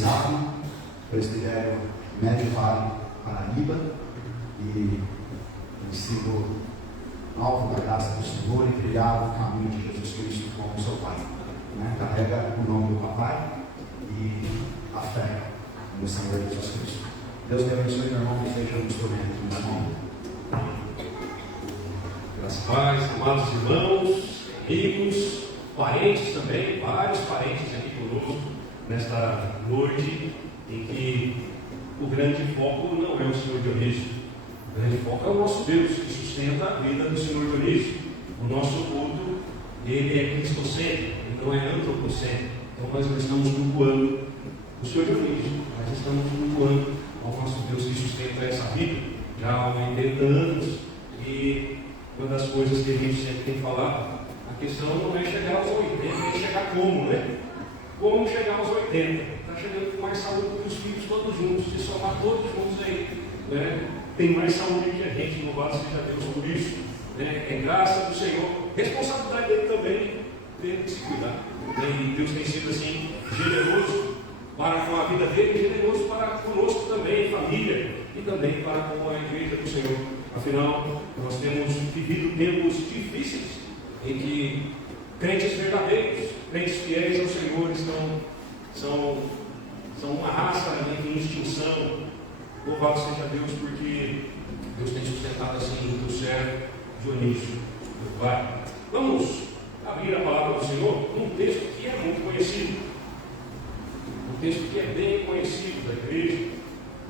Ciado, presbitério Médio Vale, Paraíba, e sigo alvo da graça do Senhor e trilhar o caminho de Jesus Cristo como seu Pai. Carrega o nome do Papai e a fé no Senhor Jesus Cristo. Deus te abençoe, meu irmão, e seja um instrumento nesse momento. Graças a Deus, amados irmãos, amigos, parentes também, vários parentes aqui conosco nesta noite em que o grande foco não é o Senhor Dionísio. O grande foco é o nosso Deus, que sustenta a vida do Senhor Dionísio. O nosso culto, ele é cristocêntrico, ele não é antropocêntrico. Então nós não estamos cultuando o Senhor Dionísio, nós estamos cultuando ao nosso Deus que sustenta essa vida já há 80 anos. E uma das coisas que a gente sempre tem falado, a questão não é chegar aos 80, é chegar como, né? Como chegar aos 80? Está chegando com mais saúde que os filhos todos juntos, se somar todos juntos aí, né? Tem mais saúde que a gente, louvado seja Deus por isso, né? É graça do Senhor, responsabilidade dele também, tem que se cuidar, né? E Deus tem sido assim, generoso para com a vida dele, e generoso para conosco também, família, e também para com a igreja do Senhor. Afinal, nós temos vivido tempos difíceis, em que crentes verdadeiros, crentes fiéis ao Senhor são uma raça em extinção. Louvado seja Deus, porque Deus tem sustentado assim o teu servo Dionísio. Vamos abrir a palavra do Senhor num texto que é muito conhecido, um texto que é bem conhecido da igreja,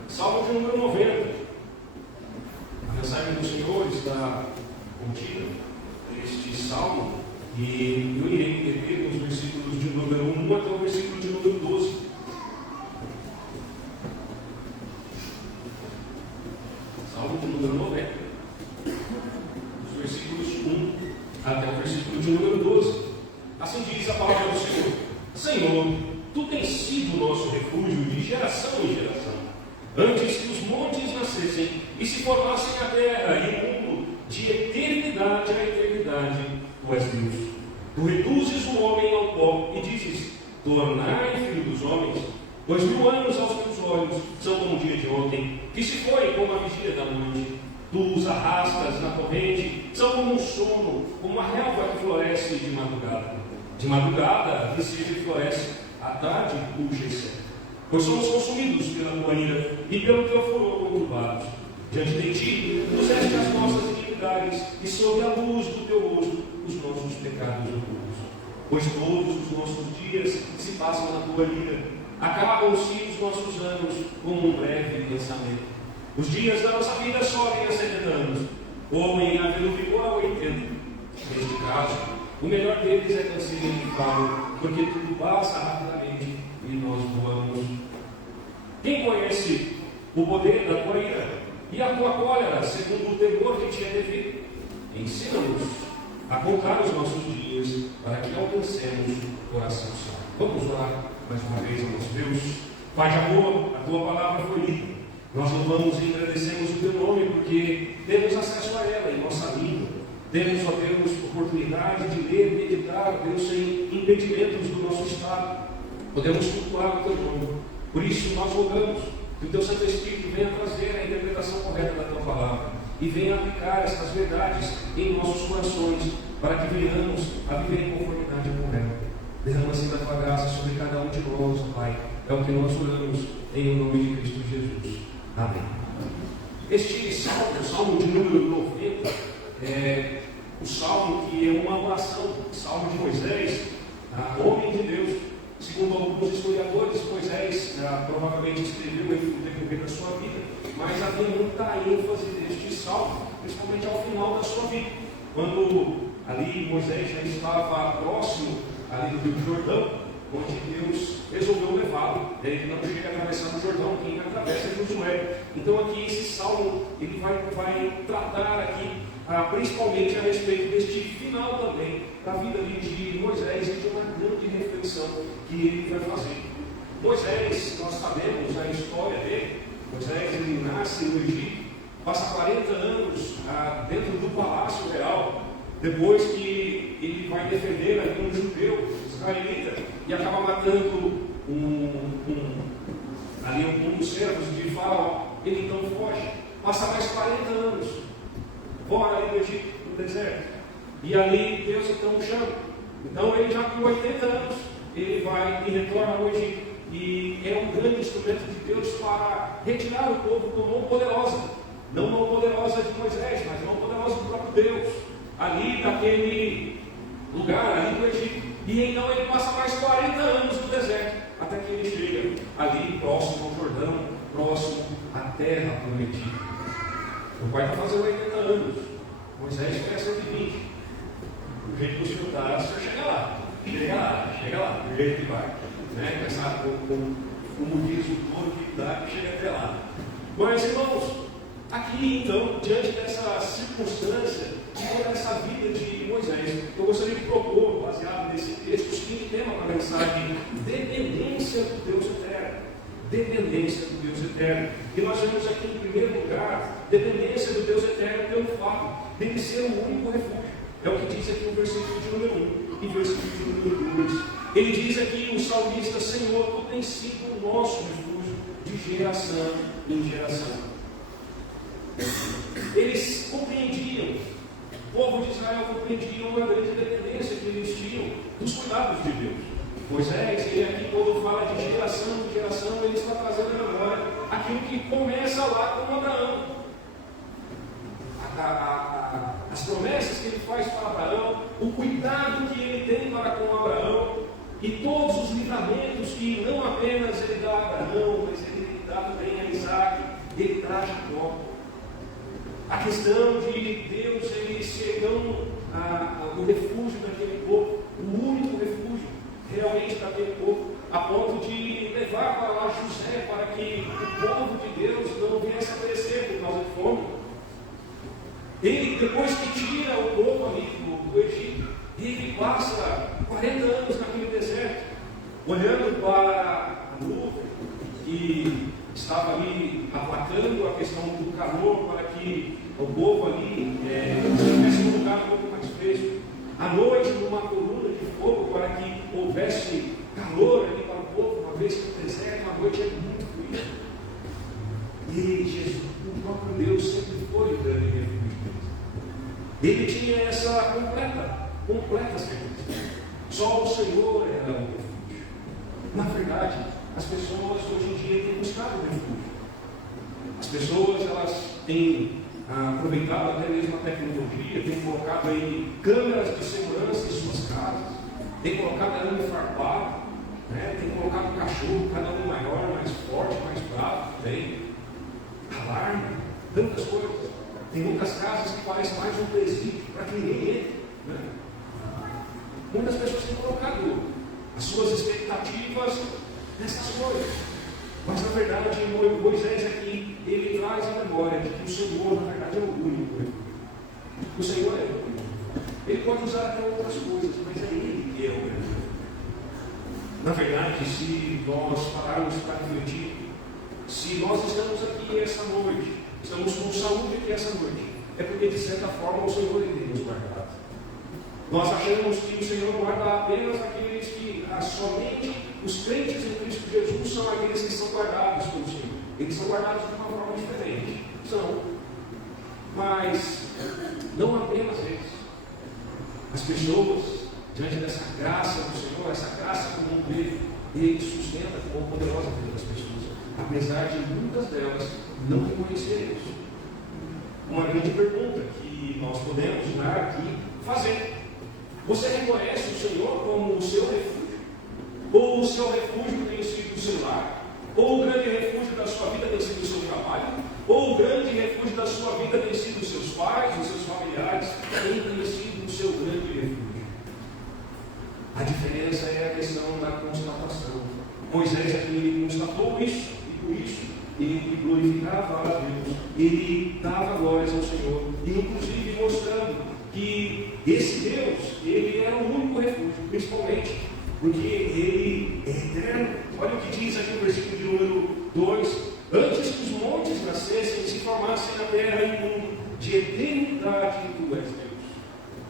Salmo de número 90. A mensagem do Senhor está contida neste salmo e eu irei entender nos versículos de número 1 até o versículo de número 12. Salmo de número 90, dos versículos 1 até o versículo de número 12. Assim diz a palavra do Senhor: Senhor, tu tens sido o nosso refúgio de geração em geração. Antes que os montes nascessem e se formassem a terra e o mundo, de eternidade a eternidade, tu és Deus. Tu reduzes o homem ao pó e dizes: tornai filho dos homens. 2000 anos aos teus olhos são como o dia de ontem, que se foi como a vigília da noite. Tu os arrastas na corrente, são como um sono, como uma relva que floresce de madrugada. De madrugada viceja e floresce, à tarde puxa e seca. Pois somos consumidos pela tua ira e pelo teu furor conturbados. Diante de ti, puseste as nossas iniquidades e sob a luz do teu rosto os nossos pecados ocultos. Pois todos os nossos dias se passam na tua ira, acabam-se os nossos anos como um breve pensamento. Os dias da nossa vida sobem a 70 anos, ou em haver o vigor a 80. Neste caso, o melhor deles é canseiro e faro, porque tudo passa rapidamente e nós voamos. Quem conhece o poder da tua ira e a tua cólera, segundo o temor que te é devido? Ensina-nos a contar os nossos dias, para que alcancemos coração sábio. Vamos orar mais uma vez ao nosso Deus. Pai de amor, a tua palavra foi lida. Nós louvamos e agradecemos o teu nome, porque temos acesso a ela em nossa língua. Temos, ó Deus, oportunidade de ler e meditar, Deus, sem impedimentos do nosso estado. Podemos cultuar o teu nome. Por isso nós rogamos que o teu Santo Espírito venha trazer a interpretação correta da tua palavra e venha aplicar estas verdades em nossos corações, para que venhamos a viver em conformidade com ela. Derrama assim da tua graça sobre cada um de nós, Pai. É o que nós oramos em nome de Cristo Jesus. Amém. Este salmo, o salmo de número 90, é o salmo que é uma oração, o salmo de Moisés, homem de Deus. Segundo alguns historiadores, Moisés provavelmente escreveu no decorrer da sua vida, mas havia muita ênfase neste salmo, principalmente ao final da sua vida, quando ali Moisés já estava próximo ali do Rio Jordão, onde Deus resolveu levá-lo. Ele não chega a atravessar o Jordão, quem atravessa é Josué. Então aqui esse salmo ele vai tratar aqui principalmente a respeito deste final também da vida de Moisés e de uma grande reflexão que ele vai fazer. Moisés, nós sabemos a história dele. Moisés ele nasce no Egito, passa 40 anos dentro do palácio real, depois que ele vai defender ali um judeu israelita e acaba matando ali um dos servos de Faraó. Ele então foge, passa mais 40 anos fora ali do Egito, no deserto, e ali Deus então o chama. Então ele já com 80 anos, ele vai e retorna ao Egito, e é um grande instrumento de Deus para retirar o povo com mão poderosa, não mão poderosa de Moisés, mas mão poderosa do próprio Deus, ali daquele lugar, ali do Egito. E então ele passa mais 40 anos no deserto, até que ele chega ali próximo ao Jordão, próximo à terra prometida. O pai está fazendo 80 anos, Moisés foi a 120. O jeito que o senhor está, o senhor chega lá, do jeito que vai. Né? Como diz o povo que dá, chega até lá. Mas, irmãos, aqui então, diante dessa circunstância, de toda essa vida de Moisés, eu gostaria de propor, baseado nesse texto, o seguinte tema para a mensagem: dependência do Deus eterno. Dependência do Deus eterno. E nós vemos aqui, em primeiro lugar, dependência do Deus eterno pelo fato dele ser o único refúgio. É o que diz aqui no versículo de número 1 e versículo de número 2. Ele diz aqui, o salmista: Senhor, tu tens sido o nosso refúgio de geração em geração. Eles compreendiam, o povo de Israel compreendia uma grande dependência que eles tinham dos cuidados de Deus. Moisés, ele aqui, quando fala de geração em geração, ele está trazendo à memória aquilo que começa lá com Abraão. As promessas que ele faz para Abraão, o cuidado que ele tem para com Abraão, e todos os livramentos que não apenas ele dá a Abraão, mas ele dá também a Isaac, ele traz Jacó. A questão de Deus, ele ser o refúgio daquele povo, o único refúgio realmente daquele povo, a ponto de levar para lá José, para que o povo de Deus não viesse a perecer por causa de fome. Ele, depois que tira o povo ali do Egito, ele passa 40 anos naquele deserto, olhando para a nuvem que estava ali aplacando a questão do calor, para que o povo ali estivesse num lugar um pouco mais fresco. À noite, numa coluna de fogo, para que houvesse calor ali para o povo, uma vez que o deserto, a noite é muito fria. E Jesus, o próprio Deus, sempre foi o grande refúgio. Ele tinha essa completa certeza. Só o Senhor era o refúgio. Na verdade, as pessoas hoje em dia têm buscado o refúgio. As pessoas, elas têm aproveitado até mesmo a tecnologia, têm colocado aí câmeras de segurança em suas casas, têm colocado arame farpado, né? Têm colocado cachorro, cada um maior, mais forte, mais bravo, tem alarme, tantas coisas. Tem muitas casas que parecem mais um presídio para que ninguém entre. Né? Muitas pessoas têm colocado as suas expectativas nessas coisas. Mas na verdade, Moisés aqui, ele traz a memória de que o Senhor, na verdade, é o único. O Senhor é o único. Ele pode usar até outras coisas, mas é Ele que é o único. Na verdade, se nós pararmos para refletir, se nós estamos aqui essa noite, estamos com saúde aqui essa noite, é porque de certa forma o Senhor tem nos guardado. Nós achamos que o Senhor guarda apenas aqueles que somente os crentes em Cristo Jesus são aqueles que são guardados pelo Senhor. Eles são guardados de uma forma diferente. São. Mas não apenas eles. As pessoas, diante dessa graça do Senhor, essa graça comum dele, ele sustenta com uma poderosa vida das pessoas, apesar de muitas delas não reconhecerem isso. Uma grande pergunta que nós podemos aqui fazer: você reconhece o Senhor como o seu refúgio? Ou o seu refúgio tem sido o seu lar? Ou o grande refúgio da sua vida tem sido o seu trabalho? Ou o grande refúgio da sua vida tem sido os seus pais, os seus familiares? Quem tem sido o seu grande refúgio? A diferença é a questão da constatação. Moisés aqui constatou isso, e por isso ele glorificava a Deus, ele dava glórias ao Senhor, e inclusive mostrando que esse Deus, ele era o único refúgio, principalmente porque ele é eterno. Olha o que diz aqui no versículo de número 2: antes que os montes nascessem e se formassem na terra e no mundo, de eternidade tu és Deus.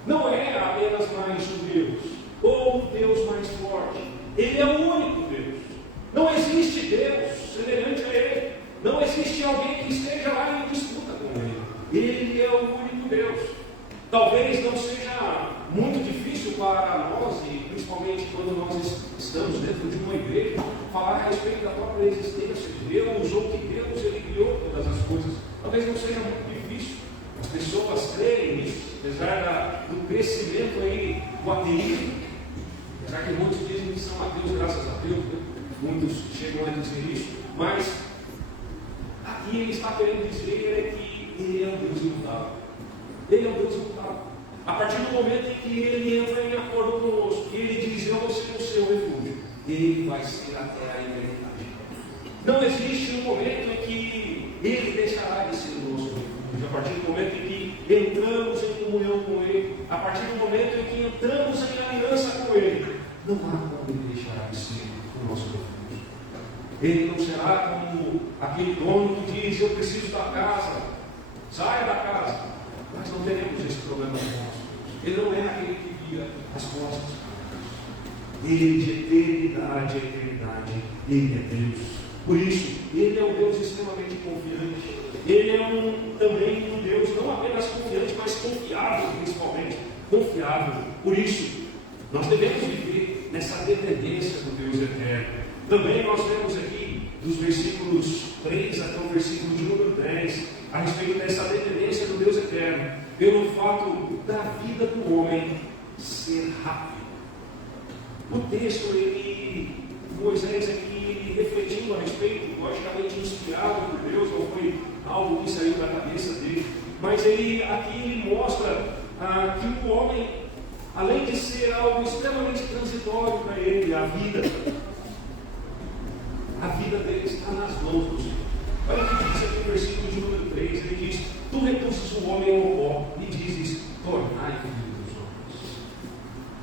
Não é apenas mais um Deus, ou o Deus mais forte, ele é o único Deus. Não existe Deus semelhante a Ele. Não existe alguém que esteja lá em disputa com Ele. Ele é o único Deus. Talvez não seja muito difícil para nós, e principalmente quando nós estamos dentro de uma igreja, falar a respeito da própria existência de Deus, ou que Deus Ele criou todas as coisas. Talvez não seja muito difícil. As pessoas creem nisso, apesar do crescimento aí do ateísmo. Apesar que muitos dizem que são ateus, graças a Deus, né? Muitos chegam a dizer isso, mas aqui ele está querendo dizer é que Ele é um Deus imutável. Ele é um Deus imutável. A partir do momento em que Ele entra em acordo conosco, e Ele diz: eu vou ser o seu refúgio, Ele vai ser até a eternidade. Não existe um momento em que Ele deixará de ser o nosso refúgio. A partir do momento em que entramos em comunhão com Ele, a partir do momento em que entramos em aliança com Ele, não há como Ele deixará de ser o nosso refúgio. Ele não será como aquele dono que diz: eu preciso da casa, saia da casa. Nós não teremos esse problema com nós. Ele não é aquele que vira as costas. Ele de eternidade a eternidade, Ele é Deus. Por isso, Ele é um Deus extremamente confiante. Ele é também um Deus não apenas confiante, mas confiável, principalmente. Confiável. Por isso, nós devemos viver nessa dependência do Deus eterno. Também nós vemos aqui, dos versículos 3 até o versículo de número 10, a respeito dessa dependência do Deus eterno, pelo fato da vida do homem ser rápido. O texto, Moisés aqui refletindo a respeito, logicamente inspirado por Deus, não foi algo que saiu da cabeça dele, mas ele mostra que o homem, além de ser algo extremamente transitório para ele, a vida dele está nas mãos do Senhor. Olha o que diz aqui no versículo de número 3, ele diz: tu repulsas o homem ao pó e dizes: tornai filho dos homens.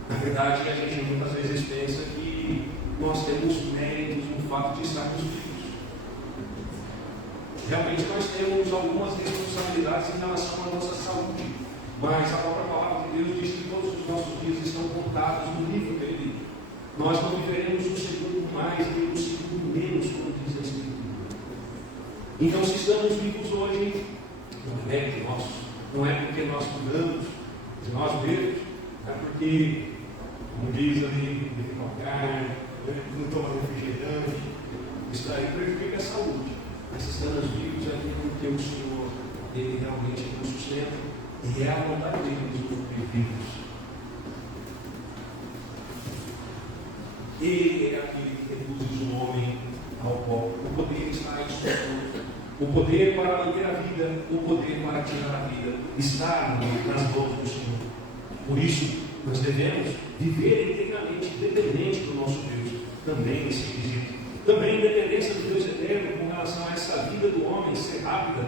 Na verdade, a gente muitas vezes pensa que nós temos méritos no fato de estarmos vivos. Realmente nós temos algumas responsabilidades em relação à nossa saúde, mas a própria palavra de Deus diz que todos os nossos dias estão contados no livro dele. Nós não viveremos um segundo mais, nem um segundo menos, como diz a Escritura. Então, se estamos vivos hoje, não é mérito nosso, não é porque nós cuidamos de nós mesmos, é porque, como diz ali, devagar, não toma refrigerante, isso daí prejudica a saúde. Mas se estamos vivos é porque o Senhor, Ele realmente nos sustenta, e é a vontade dele nos manter vivos. Ele é aquele que reduz o homem ao pó. O poder está em sua mão. O poder para manter a vida, o poder para tirar a vida, está nas mãos do Senhor. Por isso, nós devemos viver integramente dependente do nosso Deus, também nesse quesito. Também independência do Deus eterno com relação a essa vida do homem ser rápida.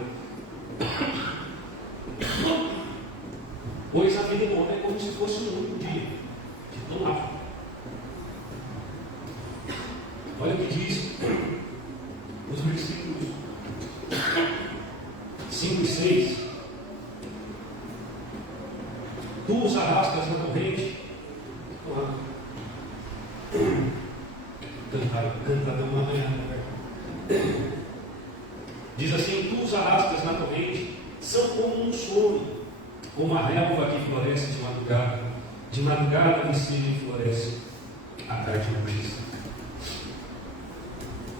Pois a vida do homem é como se fosse um único dia, de tão rápido. Olha o que diz nos versículos 5 e 6. Tu os arrastas na corrente. Canta de uma manhã. Diz assim: tu os arrastas na corrente, são como um sono, como a relva que floresce de madrugada. De madrugada vem e floresce, a tarde não.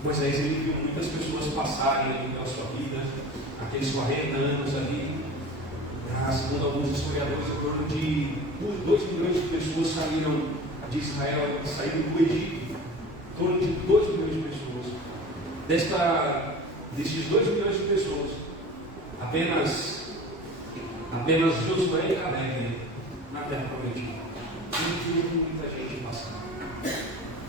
Moisés, ele viu muitas pessoas passarem ali pela sua vida, aqueles 40 anos ali. Segundo alguns historiadores, em torno de 2 milhões de pessoas saíram de Israel, saíram do Egito. Em torno de 2 milhões de pessoas. Desses 2 milhões de pessoas, apenas Josué e Caleb na terra prometida. Não tinha muita gente passando.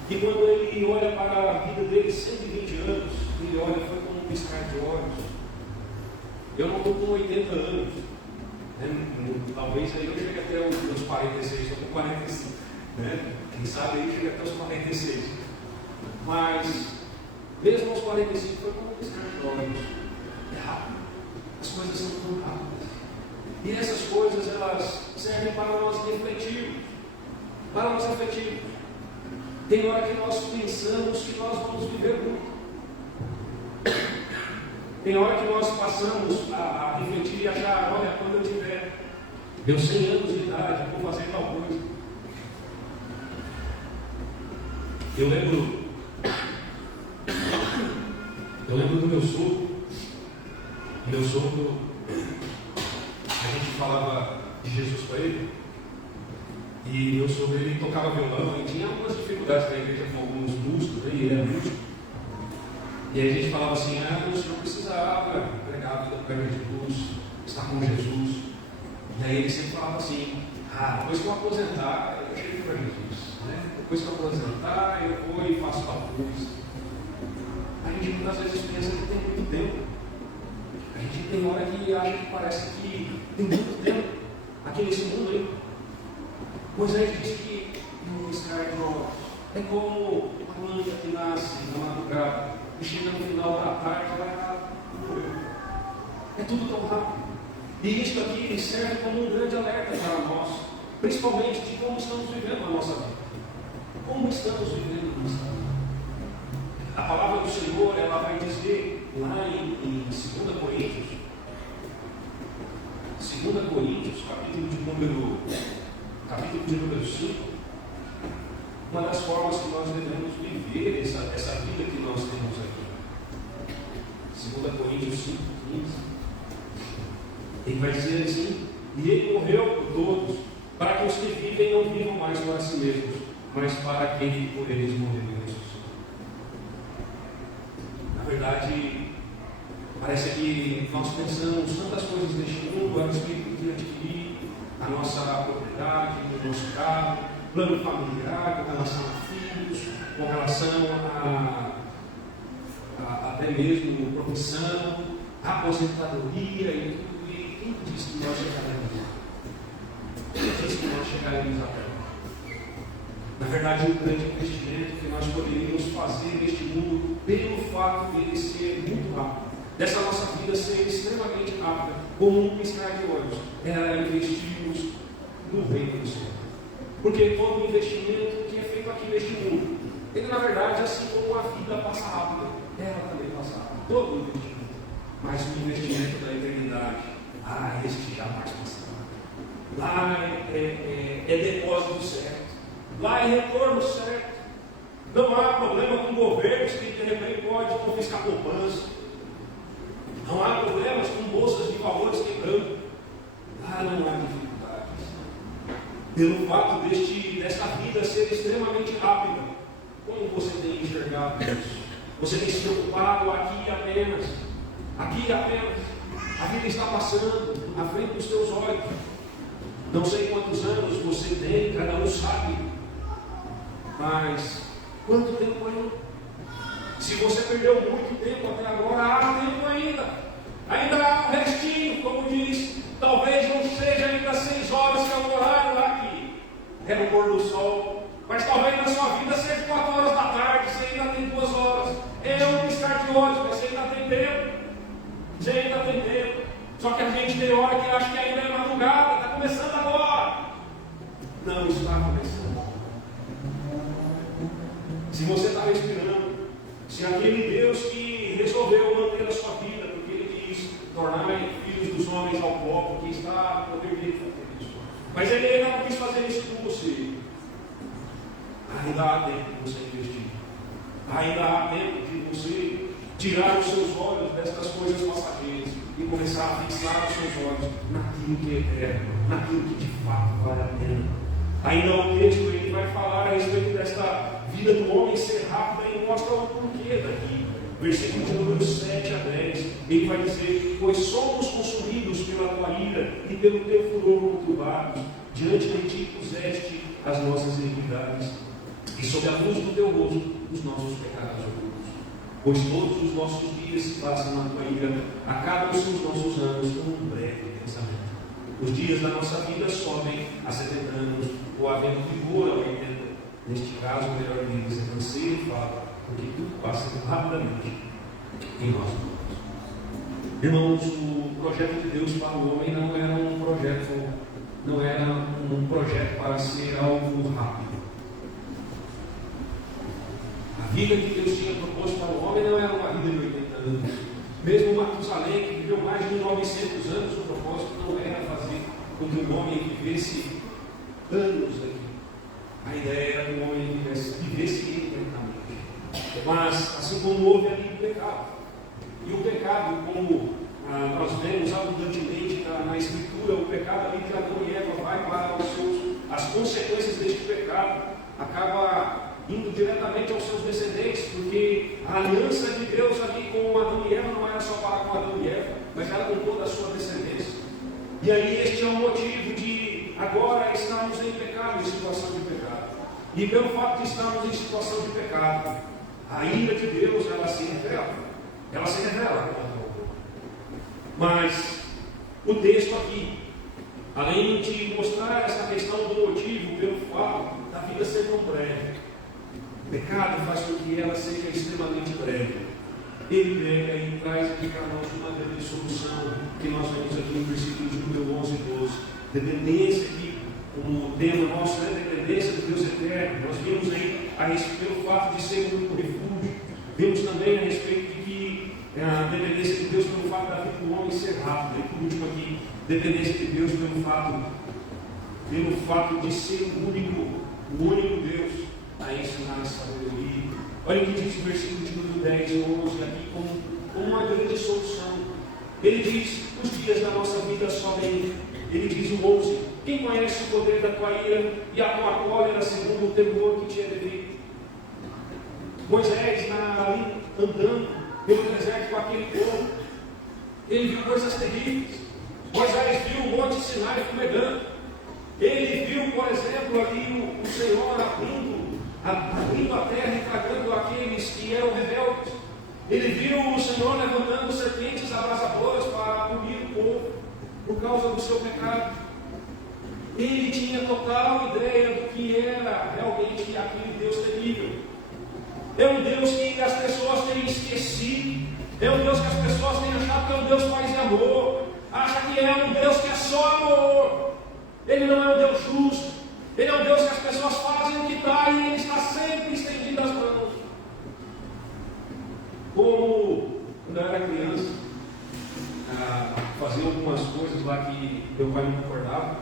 E quando ele olha para a vida dele, 120 anos, ele olha, foi como um piscar de olhos. Eu não estou com 80 anos. Talvez aí eu chegue até os 46, estou com 45. Né? Quem sabe aí chega até os 46. Mas, mesmo aos 45, foi como um piscar de olhos. É rápido. As coisas são tão rápidas. E essas coisas, elas servem para nós refletirmos. Para nós refletirmos. Tem hora que nós pensamos que nós vamos viver muito. Tem hora que nós passamos a refletir e achar, olha, quando eu tiver meus 100 anos de idade, eu vou fazer tal coisa. Eu lembro do meu sogro. Meu sogro, a gente falava de Jesus para ele. E meu sogro, ele tocava violão e tinha algumas dificuldades na igreja com alguns músicos, né? E ele era músico. E aí a gente falava assim, o senhor precisava pregar a vida para Jesus, estar com Jesus. E aí ele sempre falava assim, depois que eu aposentar, eu chego para Jesus. Né? Depois que eu aposentar, eu vou e faço tal coisa. A gente muitas vezes pensa que tem muito tempo. A gente tem hora que acha que parece que tem muito tempo aqui nesse mundo aí. Moisés disse que um escravo é como uma planta que nasce na madrugada e chega no final da tarde e vai morrer. É tudo tão rápido. E isso aqui serve como um grande alerta para nós, principalmente de como estamos vivendo a nossa vida. Como estamos vivendo a nossa vida. A palavra do Senhor, ela vai dizer lá em 2 Coríntios, capítulo de número 5, uma das formas que nós devemos viver essa vida que nós temos aqui. 2 Coríntios 5, 15. Ele vai dizer assim: e ele morreu por todos, para que os que vivem não vivam mais para si mesmos, mas para aquele que por eles morreu e ressuscitou. Na verdade, parece que nós pensamos tantas coisas neste mundo, a respeito de adquirir a nossa propriedade, o nosso carro, plano familiar, com relação a filhos, com relação a até mesmo profissão, aposentadoria e tudo. E quem disse que nós chegaremos lá? Quem disse que nós chegaremos até lá? Na verdade, o grande investimento que nós poderíamos fazer neste mundo, pelo fato dele ser muito rápido, dessa nossa vida ser extremamente rápida, como um piscar de olhos, era investirmos no reino do Senhor. Porque todo investimento que é feito aqui neste mundo, ele na verdade, assim como a vida passa rápida, ela também passa rápida. Todo investimento. Mas o investimento da eternidade, esse jamais passará. Lá é depósito certo. Lá é retorno certo. Não há problema com governos que de repente pode confiscar poupança. Não há problemas com bolsas de valores quebrando. Lá não há dificuldades. Pelo fato desta vida ser extremamente rápida, como você tem enxergado isso? Você tem se preocupado aqui apenas. Aqui apenas. A vida está passando à frente dos teus olhos. Não sei quantos anos você tem, cada um sabe. Mas quanto tempo ainda? Se você perdeu muito tempo até agora, há tempo ainda. Ainda há um restinho, como diz. Talvez não seja ainda 6 horas que é o horário lá que é no pôr do sol. Mas talvez na sua vida seja 4 horas da tarde, você ainda tem 2 horas. É um piscar de olhos, mas você ainda tem tempo. Você ainda tem tempo. Só que a gente tem hora que acha que ainda é madrugada, está começando agora. Não está começando. Se você está respirando, se aquele Deus que resolveu manter a sua vida, porque Ele quis tornar filhos dos homens ao pó, porque está no poder dele fazer isso. Mas Ele ainda não quis fazer isso com você. Ainda há tempo de você investir. Ainda há tempo de você tirar os seus olhos destas coisas passageiras e começar a fixar os seus olhos naquilo que é eterno, naquilo que de fato vale a pena. Ainda o texto ele vai falar a respeito desta vida do homem ser rápida e mostra o porquê daqui. Versículo de número 7 a 10, ele vai dizer: pois somos consumidos pela tua ira e pelo teu furor conturbados, diante de ti puseste as nossas iniquidades, e sob a luz do teu rosto os nossos pecados ocultos. Pois todos os nossos dias se passam na tua ira, acabam-se os nossos anos como um breve pensamento. Os dias da nossa vida sobem a 70 anos, ou havendo vigor a 80. Neste caso, o melhor deles é canseiro e fala, porque tudo passa rapidamente em nós. Irmãos, o projeto de Deus para o homem não era um projeto para ser algo rápido. vida que Deus tinha proposto para o homem não era uma vida de 80 anos. Mesmo Matusalém, que viveu mais de 900 anos, o propósito não era fazer com que o homem vivesse anos aqui. A ideia era que o homem vivesse eternamente. Mas, assim como houve ali o pecado, e o pecado, como nós vemos abundantemente na Escritura, o pecado ali de Adão e Eva vai para as consequências deste pecado, acaba indo diretamente aos seus descendentes, porque a aliança de Deus ali com Adão e Eva não era só para com Adão e Eva, mas era com toda a sua descendência. E aí este é o motivo de agora estarmos em pecado, em situação de pecado. E pelo fato de estarmos em situação de pecado, a ira de Deus, ela se revela. Ela se revela contra o povo. Mas o texto aqui, além de mostrar essa questão do motivo pelo fato da vida ser tão breve, o pecado faz com que ela seja extremamente breve. Ele pega e traz aqui para nós uma grande solução, que nós vemos aqui no versículo de número 11 e 12. Dependência aqui, como tema nosso, dependência do Deus eterno. Nós vimos aí a respeito pelo fato de ser um refúgio. Vimos também a respeito de que a dependência de Deus pelo fato da vida do homem ser rápida. E por último aqui, dependência de Deus pelo fato de ser o único Deus a ensinar a sabedoria. Olha o que diz o versículo de número 10 e 11 aqui como uma grande solução. Ele diz: os dias da nossa vida sobem. Ele diz o 11: quem conhece o poder da tua ira e a tua cólera segundo o temor que te é devido? Moisés, ali andando pelo deserto com aquele povo, ele viu coisas terríveis. Moisés viu o monte Sinai fumegando. Ele viu, por exemplo, ali o Senhor abrindo a terra e tragando aqueles que eram rebeldes. Ele viu o Senhor levantando serpentes abrasadoras para punir o povo por causa do seu pecado. Ele tinha total ideia do que era realmente aquele Deus terrível. É um Deus que as pessoas têm esquecido. É um Deus que as pessoas têm achado que é um Deus paz e amor. Acha que é um Deus que é só amor. Ele não é um Deus justo. Ele é um Deus que as pessoas fazem o que dá e Ele está sempre estendido as mãos. Como quando eu era criança, fazia algumas coisas lá que meu pai não concordava.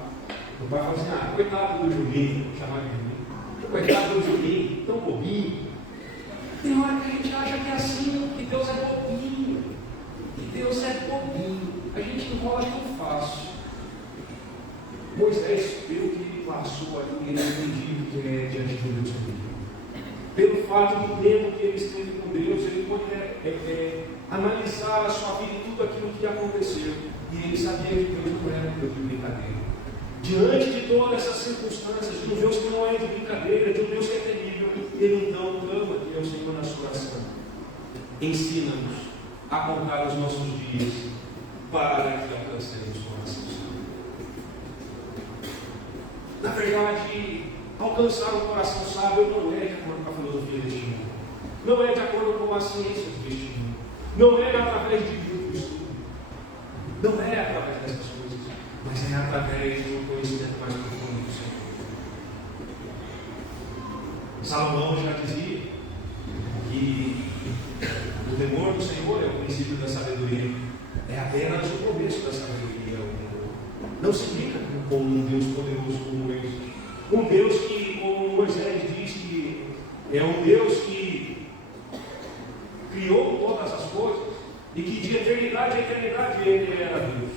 Meu pai falava assim: coitado do Julinho, chamava de Julinho. Coitado do Julinho, tão bobinho. Tem hora que a gente acha que é assim, que Deus é bobinho. Que Deus é bobinho. A gente enrola tão fácil. Moisés, pelo que ele passou ali, ele entendia que ele é diante de Deus terrível. Pelo fato do tempo que ele esteve com Deus, ele pôde analisar a sua vida e tudo aquilo que aconteceu. E ele sabia que Deus não era um Deus de brincadeira. Diante de todas essas circunstâncias, de um Deus que não é de brincadeira, de um Deus que é terrível, ele então clama aqui ao Senhor na sua oração: ensina-nos a contar os nossos dias para que alcancemos coração. Na verdade, alcançar o coração sábio não é de acordo com a filosofia deste mundo, não é de acordo com a ciência deste mundo, não é através de livros, não é através dessas coisas, mas é através de um conhecimento mais profundo do Senhor. Salomão já dizia que o temor do Senhor é o princípio da sabedoria, é apenas o começo da sabedoria. Não se brinca com um Deus poderoso como esse. Um Deus que, como Moisés diz, que é um Deus que criou todas as coisas e que de eternidade a eternidade Ele era Deus.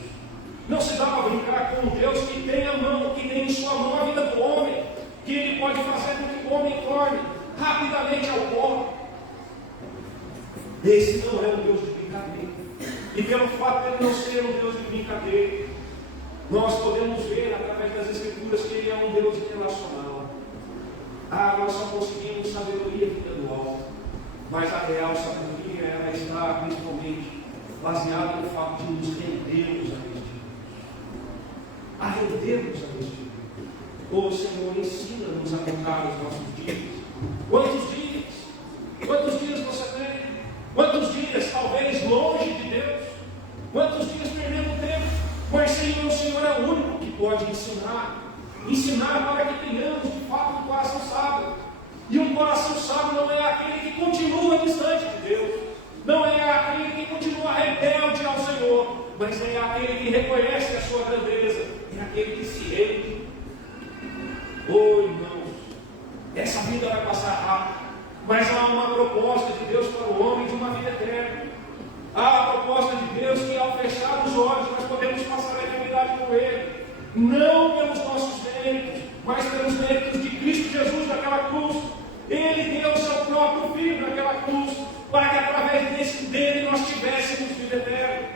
Não se dá para brincar com um Deus que tem a mão, que tem em sua mão a vida do homem, que Ele pode fazer com que o homem torne rapidamente ao pó. Esse não é um Deus de brincadeira. E pelo fato de Ele não ser um Deus de brincadeira, nós podemos ver através das Escrituras que Ele é um Deus relacional. Nós só conseguimos sabedoria vinda do alto, mas a real sabedoria ela está principalmente baseada no fato de nos rendermos a este Deus. A rendermos a este Deus. Senhor, ensina-nos a contar os nossos dias. Quantos dias? Quantos dias você tem? Quantos dias talvez longe de Deus? Quantos dias perdendo tempo? Pois Senhor, o Senhor é o único que pode ensinar para que tenhamos de fato um coração sábio. E um coração sábio não é aquele que continua distante de Deus, não é aquele que continua rebelde ao Senhor, mas é aquele que reconhece a sua grandeza, é aquele que se rende. Oh, irmãos, essa vida vai passar rápido, mas há uma proposta de Deus para o homem de uma vida eterna. Há a proposta de Deus que ao fechar os olhos nós podemos passar a eternidade com Ele, não pelos nossos méritos, mas pelos méritos de Cristo Jesus naquela cruz. Ele deu o seu próprio Filho naquela cruz, para que através dele nós tivéssemos vida eterna.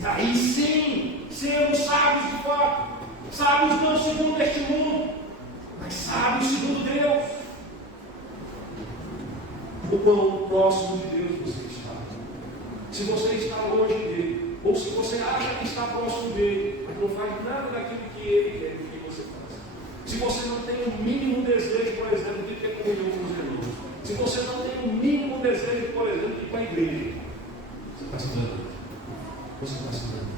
E aí sim, sermos sábios de fato, sábios não segundo este mundo, mas sábios segundo Deus. O quão próximo de Deus você está. Se você está longe dele, ou se você acha que está próximo dele, mas não faz nada daquilo que ele quer que você faça. Se você não tem o mínimo desejo, por exemplo, de ter comunhão com os irmãos, se você não tem o mínimo desejo, por exemplo, de ir para a igreja, você está se dando. Você está se dando.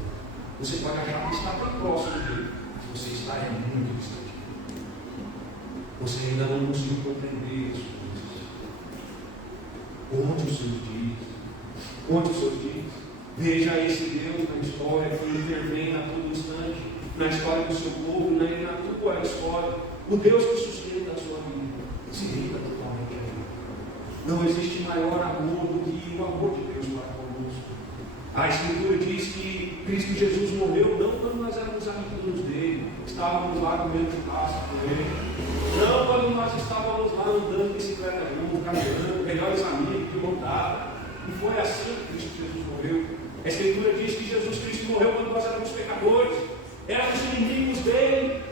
Você pode achar que está tão próximo dele, mas você está muito distante. Você ainda não conseguiu compreender as coisas. Onde os seus dias? Onde os seus dias? Veja esse Deus na história que intervém a todo instante, na história do seu povo, na tua história. O Deus que sustenta a sua vida. Se renda totalmente a Ele. Não existe maior amor do que o amor de Deus para conosco. A Escritura diz que Cristo Jesus morreu não quando nós éramos amigos dele, estávamos lá comendo churrasco com ele, não quando nós estávamos lá andando de bicicleta junto, caminhando, melhores amigos, de montada. E foi assim que Cristo Jesus morreu. A Escritura diz que Jesus Cristo morreu quando nós éramos pecadores, éramos inimigos dele.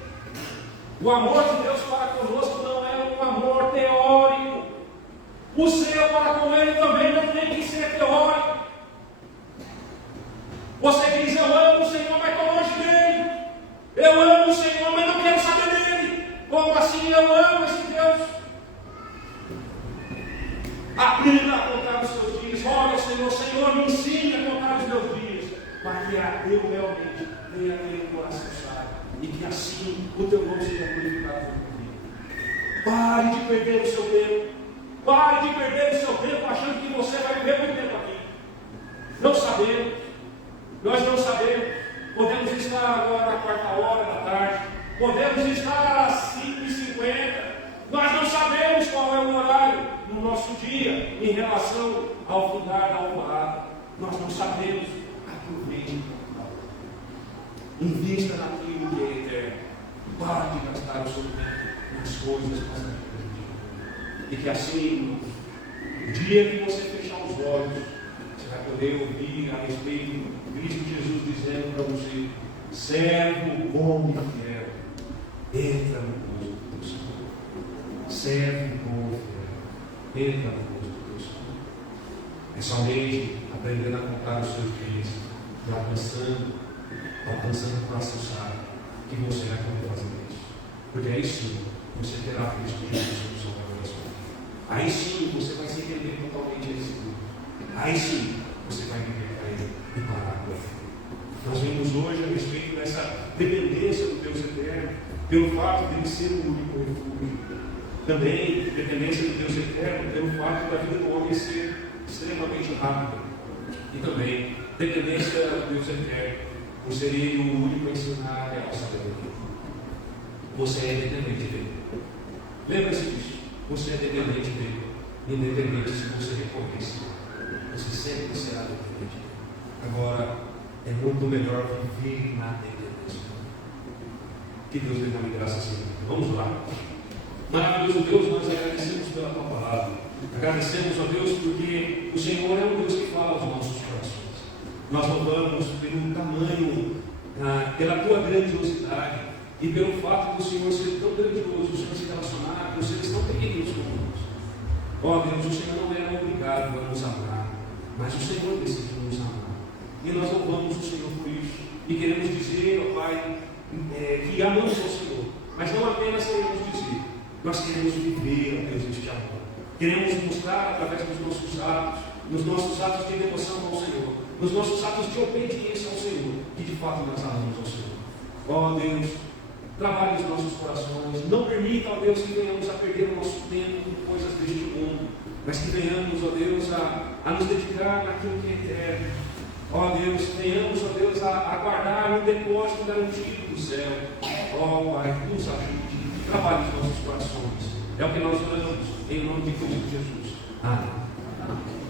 O amor de Deus para conosco não é um amor teórico. O seu para com ele também não tem que ser teórico. Você diz, eu amo o Senhor, mas estou longe dele. Eu amo o Senhor, mas não quero saber dele. Como assim eu amo esse Deus? Aprenda a contar os seus dias. Olha, Senhor, me ensine a contar os meus dias, para que eu realmente tenha aquele coração sábio, e que assim o teu nome seja glorificado por mim. Pare de perder o seu tempo. Pare de perder o seu tempo achando que você vai viver muito tempo aqui. Não sabemos. Nós não sabemos. Podemos estar agora na quarta hora da tarde. Podemos estar às 5h50. Nós não sabemos qual é o horário no nosso dia em relação ao findar da alvorada. Nós não sabemos. Aproveite. Invista naquilo que é eterno. Pare de gastar o seu tempo nas coisas passageiras. E que assim, o dia que você fechar os olhos, você vai poder ouvir a respeito de Cristo Jesus dizendo para você: servo bom e fiel, entra no gozo do teu Senhor. Servo bom e fiel, entra no gozo do teu Senhor. É somente aprendendo a contar os seus dias e alcançando o coração sábio, que você vai poder fazer isso. Porque aí sim você terá Cristo Jesus como Salvador da sua vida. Aí sim você vai se entender totalmente a esse Deus. Aí sim você vai viver para Ele e parar com Ele. Nós vimos hoje a respeito dessa dependência do Deus eterno, pelo fato de Ele ser o único refúgio. Também dependência do Deus eterno, pelo fato da vida do homem ser extremamente rápida. E também dependência do Deus eterno, por ser Ele o único a ensinar a real sabedoria. Você é dependente dele. Lembra-se disso. Você é dependente dele. Independente se você reconhece. Você sempre será dependente dele. Agora, é muito melhor viver na dependência. Que Deus dê uma graça assim. Vamos lá. Maravilhoso Deus, nós agradecemos pela tua palavra. Agradecemos a Deus porque o Senhor é um Deus que fala aos nossos corações. Nós louvamos pelo tamanho, pela tua grandiosidade. E pelo fato do Senhor ser tão grandioso, o Senhor se relacionar com seres tão pequeninos como nós. Ó Deus, o Senhor não era obrigado a nos amar, mas o Senhor decidiu nos amar. E nós louvamos o Senhor por isso. E queremos dizer, ó Pai, que amamos ao Senhor. Mas não apenas queremos dizer, nós queremos viver, ó Deus, este amor. Queremos mostrar através dos nossos atos, nos nossos atos de devoção ao Senhor, nos nossos atos de obediência ao Senhor, que de fato nós amamos ao Senhor. Ó Deus, trabalhe os nossos corações, não permita, ó Deus, que venhamos a perder o nosso tempo com coisas deste mundo, mas que venhamos, ó Deus, a nos dedicar naquilo que é eterno. Ó Deus, venhamos, ó Deus, a guardar um depósito garantido do céu. Ó Pai, nos ajude, trabalhe os nossos corações. É o que nós oramos, em nome de Cristo Jesus. Amém.